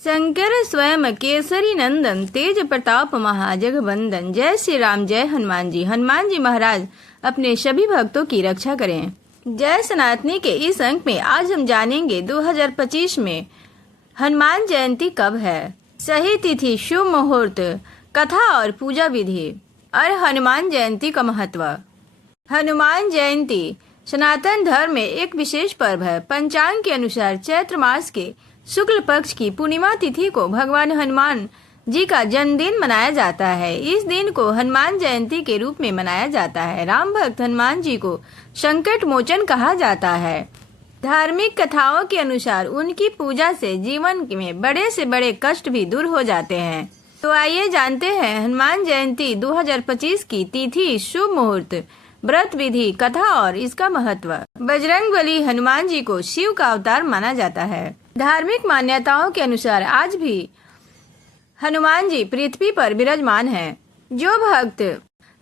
शंकर स्वयं केसरी नंदन, तेज प्रताप महाजगबंदन। जय श्री राम, जय हनुमान जी। हनुमान जी महाराज अपने सभी भक्तों की रक्षा करें। जय सनातनी के इस अंक में आज हम जानेंगे 2025 में हनुमान जयंती कब है, सही तिथि, शुभ मुहूर्त, कथा और पूजा विधि और हनुमान जयंती का महत्व। हनुमान जयंती सनातन धर्म में एक विशेष पर्व है। पंचांग के अनुसार चैत्र मास के शुक्ल पक्ष की पूर्णिमा तिथि को भगवान हनुमान जी का जन्मदिन मनाया जाता है। इस दिन को हनुमान जयंती के रूप में मनाया जाता है। राम भक्त हनुमान जी को संकट मोचन कहा जाता है। धार्मिक कथाओं के अनुसार उनकी पूजा से जीवन में बड़े से बड़े कष्ट भी दूर हो जाते हैं। तो आइए जानते हैं हनुमान जयंती 2025 की तिथि, शुभ मुहूर्त, व्रत विधि, कथा और इसका महत्व। बजरंगबली हनुमान जी को शिव का अवतार माना जाता है। धार्मिक मान्यताओं के अनुसार आज भी हनुमान जी पृथ्वी पर विराजमान हैं। जो भक्त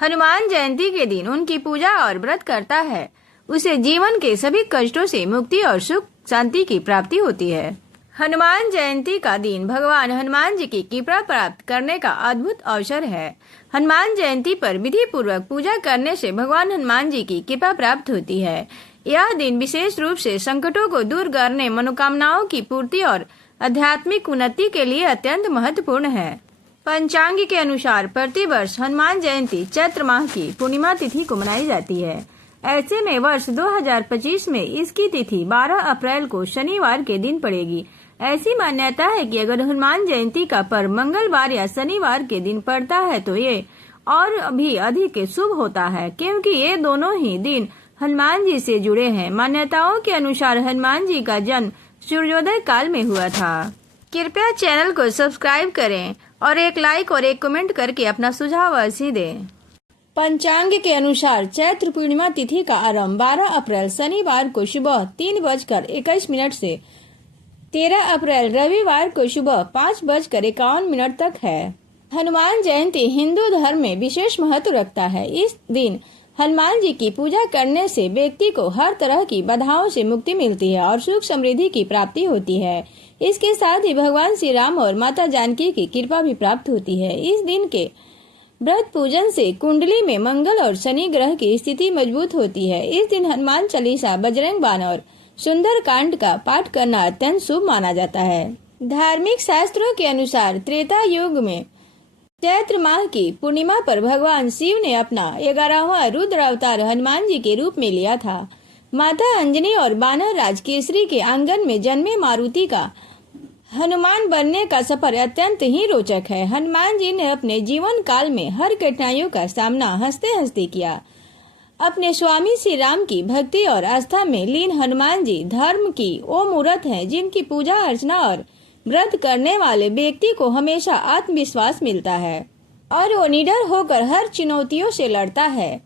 हनुमान जयंती के दिन उनकी पूजा और व्रत करता है उसे जीवन के सभी कष्टों से मुक्ति और सुख शांति की प्राप्ति होती है। हनुमान जयंती का दिन भगवान हनुमान जी की कृपा प्राप्त करने का अद्भुत अवसर है। हनुमान जयंती पर विधि पूर्वक पूजा करने से भगवान हनुमान जी की कृपा प्राप्त होती है। यह दिन विशेष रूप से संकटों को दूर करने, मनोकामनाओं की पूर्ति और आध्यात्मिक उन्नति के लिए अत्यंत महत्वपूर्ण है। पंचांग के अनुसार प्रतिवर्ष हनुमान जयंती चैत्र माह की पूर्णिमा तिथि को मनाई जाती है। ऐसे में वर्ष 2025 में इसकी तिथि 12 अप्रैल को शनिवार के दिन पड़ेगी। ऐसी मान्यता है कि अगर हनुमान जयंती का पर्व मंगलवार या शनिवार के दिन पड़ता है तो ये और भी अधिक शुभ होता है, क्योंकि ये दोनों ही दिन हनुमान जी से जुड़े हैं। मान्यताओं के अनुसार हनुमान जी का जन्म सूर्योदय काल में हुआ था। कृपया चैनल को सब्सक्राइब करें और एक लाइक और एक कमेंट करके अपना सुझाव अवश्य दें। पंचांग के अनुसार चैत्र पूर्णिमा तिथि का आरंभ 12 अप्रैल शनिवार को सुबह 3:21 से 13 अप्रैल रविवार को सुबह 5:51 तक है। हनुमान जयंती हिंदू धर्म में विशेष महत्व रखता है। इस दिन हनुमान जी की पूजा करने से व्यक्ति को हर तरह की बाधाओं से मुक्ति मिलती है और सुख समृद्धि की प्राप्ति होती है। इसके साथ ही भगवान श्री राम और माता जानकी की कृपा भी प्राप्त होती है। इस दिन के व्रत पूजन से कुंडली में मंगल और शनि ग्रह की स्थिति मजबूत होती है। इस दिन हनुमान चालीसा, बजरंग बाण और सुंदर कांड का पाठ करना अत्यंत शुभ माना जाता है। धार्मिक शास्त्रों के अनुसार त्रेता युग में चैत्र माह की पूर्णिमा पर भगवान शिव ने अपना 11वां रुद्र अवतार हनुमान जी के रूप में लिया था। माता अंजनी और बानर राज केसरी के आंगन में जन्मे मारुति का हनुमान बनने का सफर अत्यंत ही रोचक है। हनुमान जी ने अपने जीवन काल में हर कठिनाइयों का सामना हंसते हंसते किया। अपने स्वामी श्री राम की भक्ति और आस्था में लीन हनुमान जी धर्म की वो मूर्त हैं जिनकी पूजा अर्चना और व्रत करने वाले व्यक्ति को हमेशा आत्मविश्वास मिलता है और वो निडर होकर हर चुनौतियों से लड़ता है।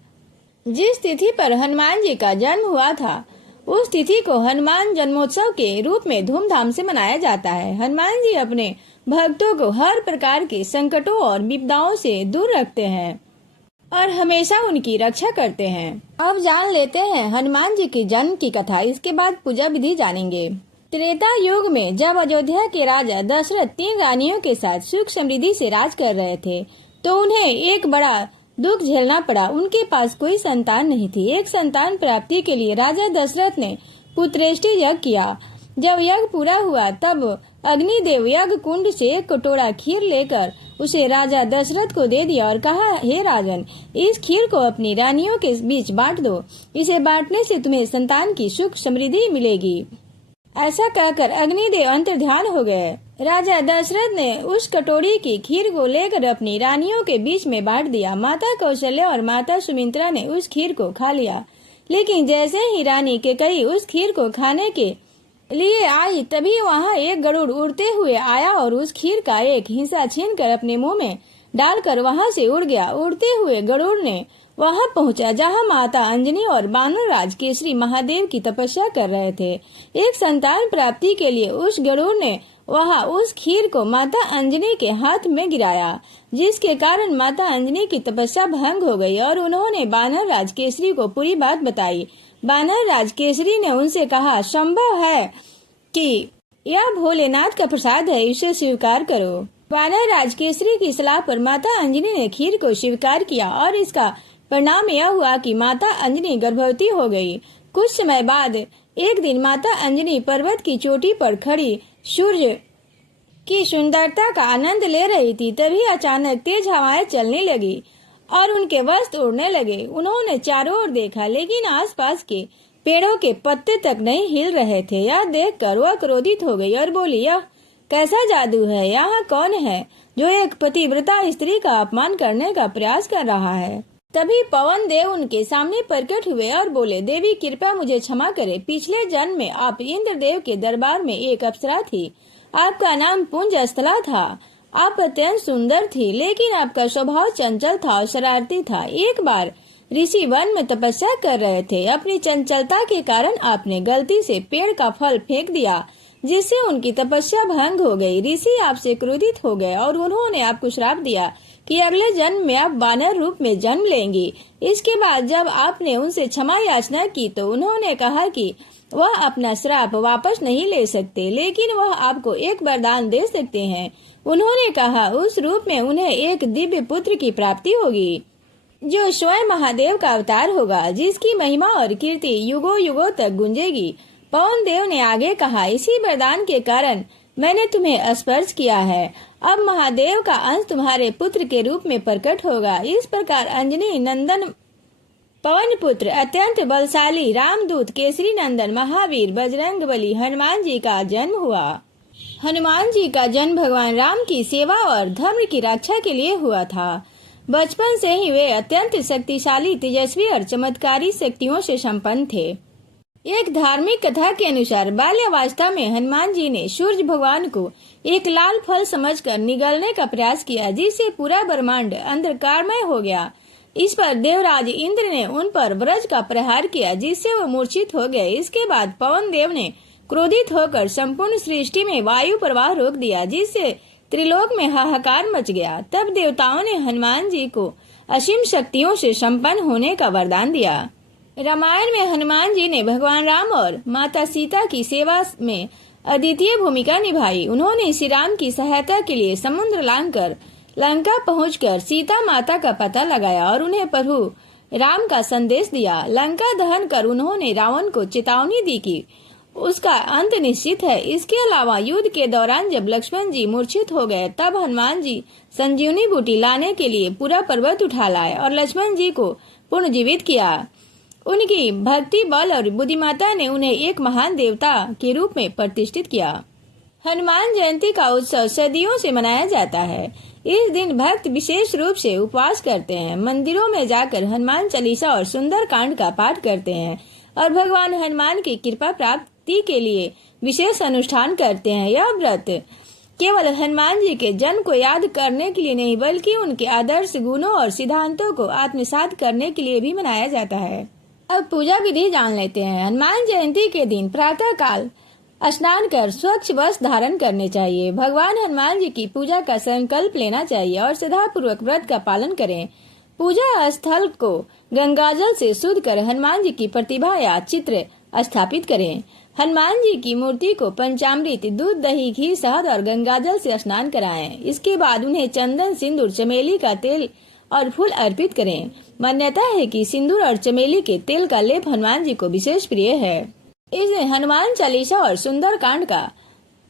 जिस तिथि पर हनुमान जी का जन्म हुआ था उस तिथि को हनुमान जन्मोत्सव के रूप में धूमधाम से मनाया जाता है। हनुमान जी अपने भक्तों को हर प्रकार के संकटों और विपदाओं से दूर रखते हैं और हमेशा उनकी रक्षा करते हैं। अब जान लेते हैं हनुमान जी की जन्म की कथा, इसके बाद पूजा विधि जानेंगे। त्रेता युग में जब अयोध्या के राजा दशरथ 3 रानियों के साथ सुख समृद्धि से राज कर रहे थे तो उन्हें एक बड़ा दुख झेलना पड़ा। उनके पास कोई संतान नहीं थी। एक संतान प्राप्ति के लिए राजा दशरथ ने पुत्रेष्टि यज्ञ किया। जब यज्ञ पूरा हुआ तब अग्निदेव यज्ञ कुंड से एक कटोरा खीर लेकर उसे राजा दशरथ को दे दिया और कहा, हे राजन, इस खीर को अपनी रानियों के बीच बांट दो। इसे बांटने से तुम्हें संतान की सुख समृद्धि मिलेगी। ऐसा कहकर अग्निदेव अंतर्ध्यान हो गए। राजा दशरथ ने उस कटोरी की खीर को लेकर अपनी रानियों के बीच में बांट दिया। माता कौशल्या और माता सुमित्रा ने उस खीर को खा लिया, लेकिन जैसे ही रानी कैकेयी उस खीर को खाने के लिए आई तभी वहां एक गरुड़ उड़ते हुए आया और उस खीर का एक हिस्सा छीनकर अपने मुंह में डालकर वहां से उड़ गया। उड़ते हुए गरुड़ ने वहां पहुंचा जहां माता अंजनी और बानर राज केसरी महादेव की तपस्या कर रहे थे। एक संतान प्राप्ति के लिए उस गरुड़ ने वहां उस खीर को माता अंजनी के हाथ में गिराया, जिसके कारण माता अंजनी की तपस्या भंग हो गई और उन्होंने बानर राज केसरी को पूरी बात बताई। बानर राज केसरी ने उनसे कहा, संभव है कि यह भोलेनाथ का प्रसाद है, इसे स्वीकार करो। वानर राज केसरी की सलाह पर माता अंजनी ने खीर को स्वीकार किया और इसका परिणाम यह हुआ कि माता अंजनी गर्भवती हो गई। कुछ समय बाद एक दिन माता अंजनी पर्वत की चोटी पर खड़ी सूर्य की सुंदरता का आनंद ले रही थी। तभी अचानक तेज हवाएं चलने लगी और उनके वस्त्र उड़ने लगे। उन्होंने चारों ओर देखा, लेकिन आसपास के पेड़ों के पत्ते तक नहीं हिल रहे थे। यह देखकर वह क्रोधित हो गई और बोली, यह कैसा जादू है? यहाँ कौन है जो एक पतिव्रता स्त्री का अपमान करने का प्रयास कर रहा है? तभी पवन देव उनके सामने प्रकट हुए और बोले, देवी कृपया मुझे क्षमा करे। पिछले जन्म में आप इंद्रदेव के दरबार में एक अप्सरा थी। आपका नाम पुंजस्थला था। आप अत्यंत सुंदर थी, लेकिन आपका स्वभाव चंचल था और शरारती था। एक बार ऋषि वन में तपस्या कर रहे थे। अपनी चंचलता के कारण आपने गलती से पेड़ का फल फेंक दिया, जिससे उनकी तपस्या भंग हो गई। ऋषि आपसे क्रोधित हो गए और उन्होंने आपको श्राप दिया कि अगले जन्म में आप वानर रूप में जन्म लेंगी। इसके बाद जब आपने उनसे क्षमा याचना की तो उन्होंने कहा कि वह अपना श्राप वापस नहीं ले सकते, लेकिन वह आपको एक वरदान दे सकते हैं। उन्होंने कहा उस रूप में उन्हें एक दिव्य पुत्र की प्राप्ति होगी, जो स्वयं महादेव का अवतार होगा, जिसकी महिमा और कीर्ति युगों युगों तक गूंजेगी। पवन देव ने आगे कहा, इसी वरदान के कारण मैंने तुम्हें स्पर्श किया है। अब महादेव का अंश तुम्हारे पुत्र के रूप में प्रकट होगा। इस प्रकार अंजनी नंदन पवन पुत्र अत्यंत बलशाली रामदूत केसरी नंदन महावीर बजरंगबली हनुमान जी का जन्म हुआ। हनुमान जी का जन्म भगवान राम की सेवा और धर्म की रक्षा के लिए हुआ था। बचपन से ही वे अत्यंत शक्तिशाली, तेजस्वी और चमत्कारी शक्तियों से संपन्न थे। एक धार्मिक कथा के अनुसार बाल्यावस्था में हनुमान जी ने सूर्य भगवान को एक लाल फल समझकर निगलने का प्रयास किया, जिससे पूरा ब्रह्मांड अंधकारमय हो गया। इस पर देवराज इंद्र ने उन पर वज्र का प्रहार किया, जिससे वो मूर्छित हो गए। इसके बाद पवन देव ने क्रोधित होकर संपूर्ण सृष्टि में वायु प्रवाह रोक दिया, जिससे त्रिलोक में हाहाकार मच गया। तब देवताओं ने हनुमान जी को असीम शक्तियों से संपन्न होने का वरदान दिया। रामायण में हनुमान जी ने भगवान राम और माता सीता की सेवा में अद्वितीय भूमिका निभाई। उन्होंने श्री राम की सहायता के लिए समुद्र लांघकर लंका पहुंचकर सीता माता का पता लगाया और उन्हें प्रभु राम का संदेश दिया। लंका दहन कर उन्होंने रावण को चेतावनी दी कि उसका अंत निश्चित है। इसके अलावा युद्ध के दौरान जब लक्ष्मण जी मूर्छित हो गए, तब हनुमान जी संजीवनी बूटी लाने के लिए पूरा पर्वत उठा लाए और लक्ष्मण जी को पुनर्जीवित किया। उनकी भक्ति, बल और बुद्धिमत्ता ने उन्हें एक महान देवता के रूप में प्रतिष्ठित किया। हनुमान जयंती का उत्सव सदियों से मनाया जाता है। इस दिन भक्त विशेष रूप से उपवास करते हैं, मंदिरों में जाकर हनुमान चालीसा और सुंदर कांड का पाठ करते हैं और भगवान हनुमान की कृपा प्राप्ति के लिए विशेष अनुष्ठान करते हैं। यह व्रत केवल हनुमान जी के जन्म को याद करने के लिए नहीं, बल्कि उनके आदर्श गुणों और सिद्धांतों को आत्मसात करने के लिए भी मनाया जाता है। अब पूजा विधि जान लेते हैं। हनुमान जयंती के दिन प्रातः काल स्नान कर स्वच्छ वस्त्र धारण करने चाहिए। भगवान हनुमान जी की पूजा का संकल्प लेना चाहिए और श्रद्धा पूर्वक व्रत का पालन करें। पूजा स्थल को गंगाजल से शुद्ध कर हनुमान जी की प्रतिभा या चित्र स्थापित करें। हनुमान जी की मूर्ति को पंचामृत, दूध, दही, घी, शहद और गंगाजल से स्नान कराएं। इसके बाद उन्हें चंदन, सिंदूर, चमेली का तेल और फूल अर्पित करें। मान्यता है कि सिंदूर और चमेली के तेल का लेप हनुमान जी को विशेष प्रिय है। इस दिन हनुमान चालीसा और सुंदर कांड का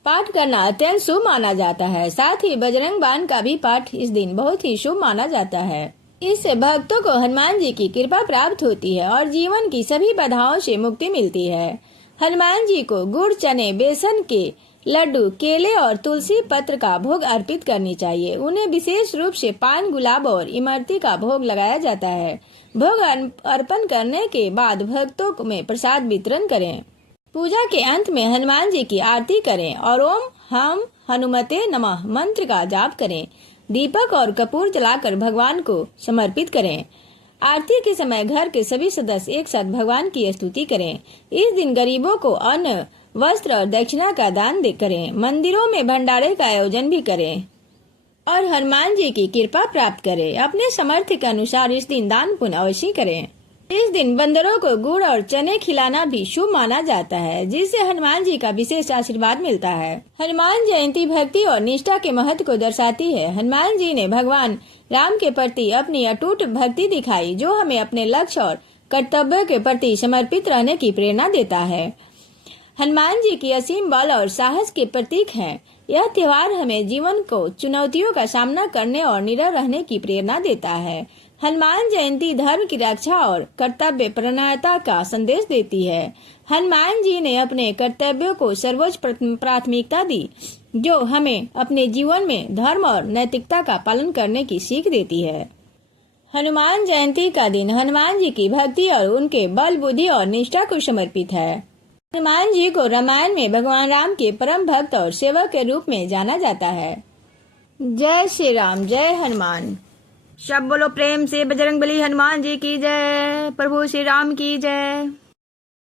पाठ करना अत्यंत शुभ माना जाता है। साथ ही बजरंग बाण का भी पाठ इस दिन बहुत ही शुभ माना जाता है। इससे भक्तों को हनुमान जी की कृपा प्राप्त होती है और जीवन की सभी बाधाओं से मुक्ति मिलती है। हनुमान जी को गुड़, चने, बेसन के लड्डू, केले और तुलसी पत्र का भोग अर्पित करनी चाहिए। उन्हें विशेष रूप से पान, गुलाब और इमरती का भोग लगाया जाता है। भोग अर्पण करने के बाद भक्तों में प्रसाद वितरण करें। पूजा के अंत में हनुमान जी की आरती करें और ओम हम हनुमते नमः मंत्र का जाप करें। दीपक और कपूर जलाकर भगवान को समर्पित करें। आरती के समय घर के सभी सदस्य एक साथ भगवान की स्तुति करें। इस दिन गरीबों को अन्न, वस्त्र और दक्षिणा का दान करें। मंदिरों में भंडारे का आयोजन भी करें और हनुमान जी की कृपा प्राप्त करें। अपने सामर्थ्य के अनुसार इस दिन दान पुण्य अवश्य करें। इस दिन बंदरों को गुड़ और चने खिलाना भी शुभ माना जाता है, जिससे हनुमान जी का विशेष आशीर्वाद मिलता है। हनुमान जयंती भक्ति और निष्ठा के महत्व को दर्शाती है। हनुमान जी ने भगवान राम के प्रति अपनी अटूट भक्ति दिखाई, जो हमें अपने लक्ष्य और कर्तव्यों के प्रति समर्पित रहने की प्रेरणा देता है। हनुमान जी की असीम बल और साहस के प्रतीक हैं। यह त्योहार हमें जीवन को चुनौतियों का सामना करने और निडर रहने की प्रेरणा देता है। हनुमान जयंती धर्म की रक्षा और कर्तव्य परायणता का संदेश देती है। हनुमान जी ने अपने कर्तव्यों को सर्वोच्च प्राथमिकता दी, जो हमें अपने जीवन में धर्म और नैतिकता का पालन करने की सीख देती है। हनुमान जयंती का दिन हनुमान जी की भक्ति और उनके बल, बुद्धि और निष्ठा को समर्पित है। हनुमान जी को रामायण में भगवान राम के परम भक्त और सेवक के रूप में जाना जाता है। जय श्री राम, जय हनुमान। सब बोलो प्रेम से बजरंगबली हनुमान जी की जय। प्रभु श्री राम की जय।